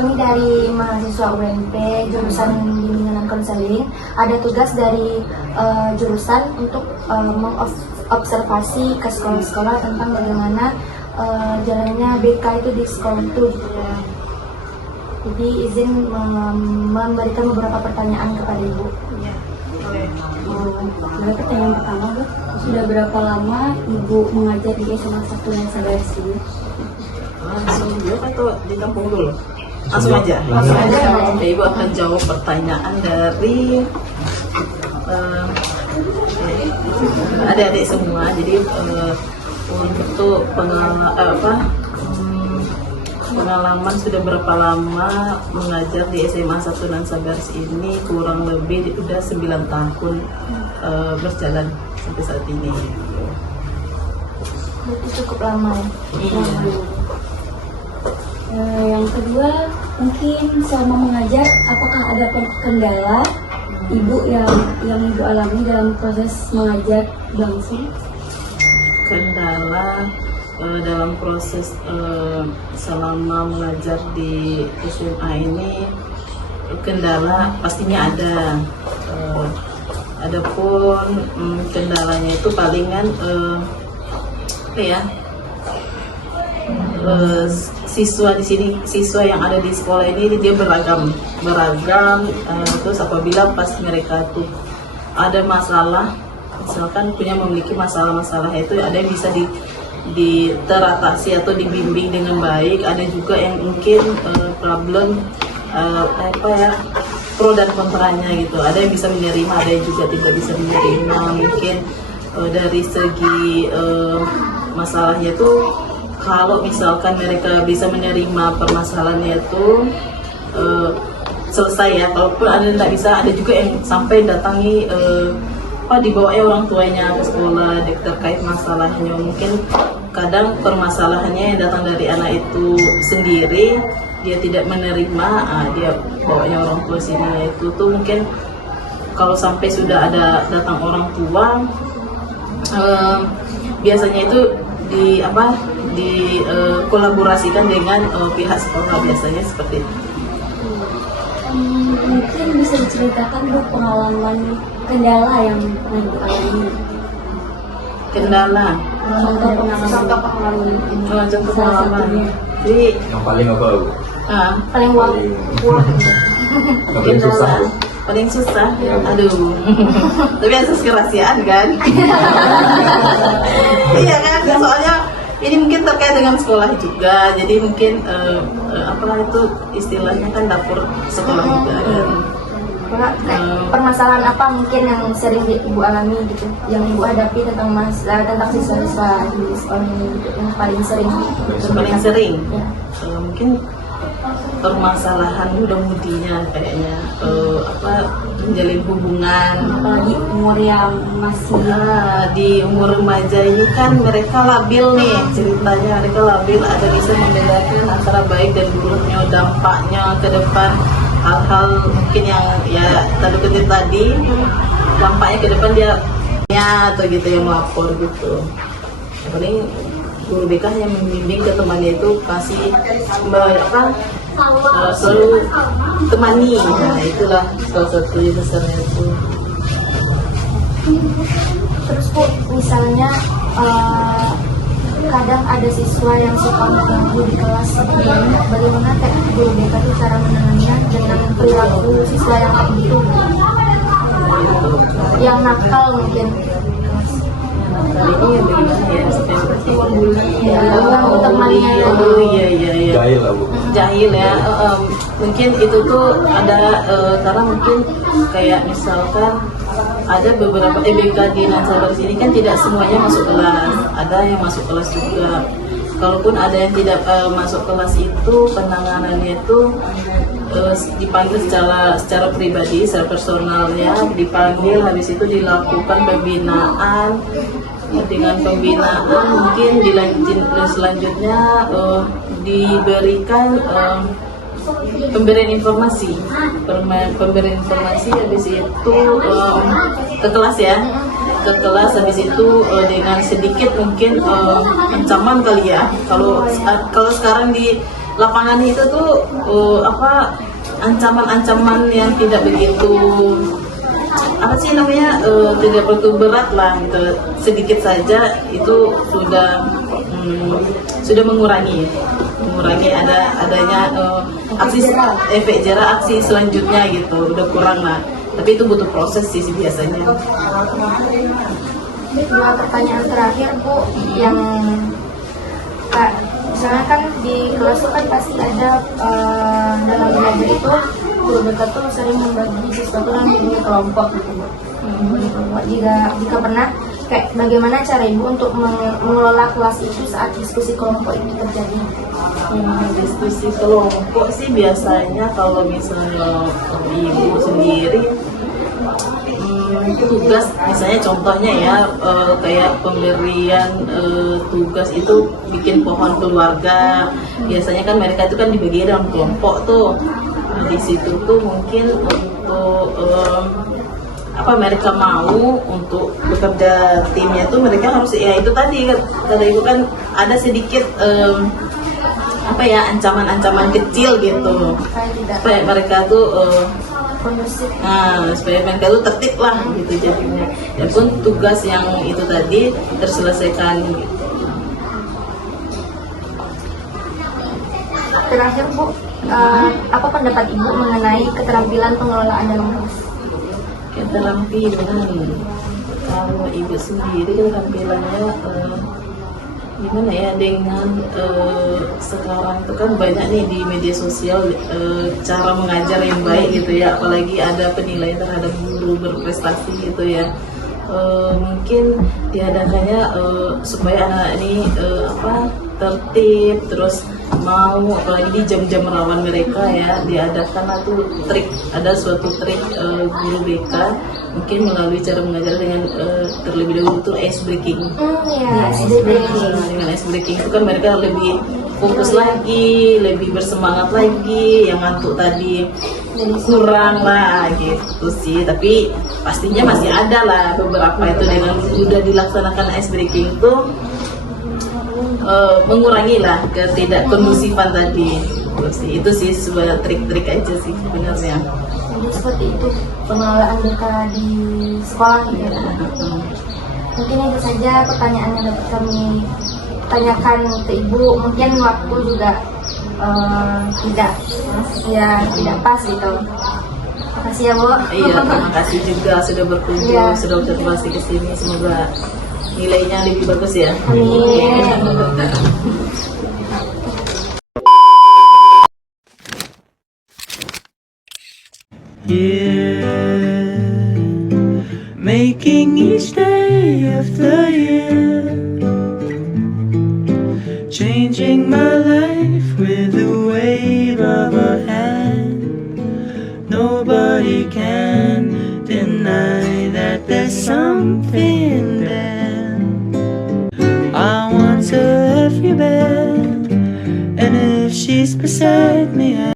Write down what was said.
kami dari mahasiswa UMP jurusan bimbingan dan konseling ada tugas dari jurusan untuk mengobservasi ke sekolah-sekolah tentang bagaimana jalannya BK itu di sekolah itu gitu ya. Jadi izin memberikan beberapa pertanyaan kepada Ibu. Ya, boleh. Pertanyaan pertama, Bu, sudah berapa lama Ibu mengajar di SMA 1 yang Sabaris ini? Langsung jawab atau ditampung dulu? Langsung aja. Oke, Ibu akan jawab pertanyaan dari adik-adik semua. Jadi untuk pengalaman sudah berapa lama mengajar di SMA 1 dan Sabaris ini, kurang lebih udah 9 tahun berjalan sampai saat ini. Itu cukup lama ya. Iya. Yang kedua, mungkin selama mengajar apakah ada kendala Ibu yang Ibu alami dalam proses mengajar langsung? Kendala dalam proses selama mengajar di SMA ini, kendala pastinya ada. Adapun kendalanya itu palingan siswa di sini, siswa yang ada di sekolah ini dia beragam. Terus apabila pas mereka tuh ada masalah, misalkan memiliki masalah-masalah itu, ada yang bisa diteratasi atau dibimbing dengan baik, ada juga yang mungkin problem pro dan kontranya gitu, ada yang bisa menerima, ada yang juga tidak bisa menerima. Mungkin dari segi masalahnya itu, kalau misalkan mereka bisa menerima permasalahannya itu selesai ya. Kalaupun ada yang tidak bisa, ada juga yang sampai datangi dibawanya orang tuanya ke sekolah terkait masalahnya. Mungkin kadang permasalahannya yang datang dari anak itu sendiri, dia tidak menerima, dia bawanya orang tua sini. Itu tuh mungkin kalau sampai sudah ada datang orang tua, biasanya itu kolaborasikan dengan pihak sekolah, biasanya seperti itu. Mungkin bisa diceritakan Bu pengalaman kendala yang pernah Ibu alami. Kendala. Contoh pengalaman. Jadi Yang paling apa, Bu? Paling Yang paling susah, Bu? paling susah, aduh. Tapi asas kerahasiaan kan? Iya kan, soalnya ini mungkin terkait dengan sekolah juga. Jadi mungkin itu istilahnya kan dapur sekolah juga kan. Permasalahan apa mungkin yang sering Ibu alami gitu, yang Ibu hadapi tentang siswa-siswa di sekolah ini gitu, yang paling sering? Ya. Mungkin permasalahan muda-mudinya kayaknya menjalin hubungan, Apalagi umur yang masih di umur remaja ini kan mereka labil nih, ceritanya mereka labil, ada bisa membedakan antara baik dan buruknya, dampaknya ke depan, hal-hal mungkin yang tadi dampaknya ke depan dia atau gitu yang melapor gitu. Yang paling guru BK yang membimbing ke temannya itu kasih selalu temani. Nah itulah salah satu besarnya itu. Terus Bu, misalnya kadang ada siswa yang suka mengganggu di kelas, bagaimana guru BK itu cara menangannya dengan perilaku siswa yang kayak gitu, yang nakal mungkin? Kali ini seperti membuli temannya. Iya. Jahil lah, Bu. Jahil ya. Mungkin itu tuh ada karena mungkin kayak misalkan ada beberapa EBK di Sabaris ini kan tidak semuanya masuk kelas, ada yang masuk kelas juga. Kalaupun ada yang tidak masuk kelas itu, penanganannya itu dipanggil secara pribadi, secara personalnya dipanggil, habis itu dilakukan pembinaan. Dengan pembinaan mungkin selanjutnya diberikan pemberian informasi, habis itu ke kelas ya, habis itu dengan sedikit mungkin ancaman kali ya. Kalau sekarang lapangan itu tuh ancaman-ancaman yang tidak begitu apa sih namanya tidak begitu berat lah gitu, sedikit saja itu sudah mengurangi adanya aksi efek jerah aksi selanjutnya gitu udah kurang lah, tapi itu butuh proses sih biasanya. Dua pertanyaan terakhir Bu, yang Kak, misalnya kan di kelas itu kan pasti ada dalam belajar itu guru BK tuh sering membagi sesuatu dalam kelompok gitu Bu. Jika pernah, kayak bagaimana cara Ibu untuk mengelola kelas itu saat diskusi kelompok itu terjadi? Diskusi kelompok sih biasanya kalau misalnya ibu sendiri tugas, misalnya contohnya ya kayak pemberian tugas itu bikin pohon keluarga, biasanya kan mereka itu kan dibagi dalam kelompok tuh. Nah, di situ tuh mungkin untuk apa mereka mau untuk bekerja timnya tuh mereka harus ya itu tadi kata ibu kan ada sedikit apa ya ancaman-ancaman kecil gitu supaya mereka tuh supaya mereka tuh tertib lah gitu jadinya, ya pun tugas yang itu tadi terselesaikan gitu. Terakhir Bu, apa pendapat Ibu mengenai keterampilan pengelolaan dalam kelas? Keterampilan, kalau ibu sendiri keterampilannya gimana ya, dengan sekarang itu kan banyak nih di media sosial cara mengajar yang baik gitu ya, apalagi ada penilaian terhadap guru berprestasi gitu ya. Mungkin diadakannya supaya anak ini tertib, terus mau apalagi di jam-jam rawan mereka ya, diadakan ada suatu trik guru BK mungkin melalui cara mengajar dengan terlebih dahulu itu ice breaking. Dengan ice breaking itu kan mereka lebih fokus lagi, lebih bersemangat lagi, yang ngantuk tadi kurang lah gitu sih. Tapi pastinya masih ada lah beberapa itu dengan sudah dilaksanakan ice breaking itu mengurangi lah ketidakkondusifan tadi. Itu sih sebuah trik-trik aja sih sebenarnya. Jadi seperti itu pengelolaan BK di sekolah gitu ya. Mungkin itu saja pertanyaan yang dapat kami tanyakan ke Ibu. Mungkin waktu juga tidak pas gitu. Makasih ya Bu. Iya, terima kasih juga sudah berkunjung, sudah observasi ke sini. Semoga nilainya lebih bagus ya. Amin. Yeah, making each day of the year, changing my life with a wave of a hand. Nobody can deny that there's something there. I want to love you better, and if she's beside me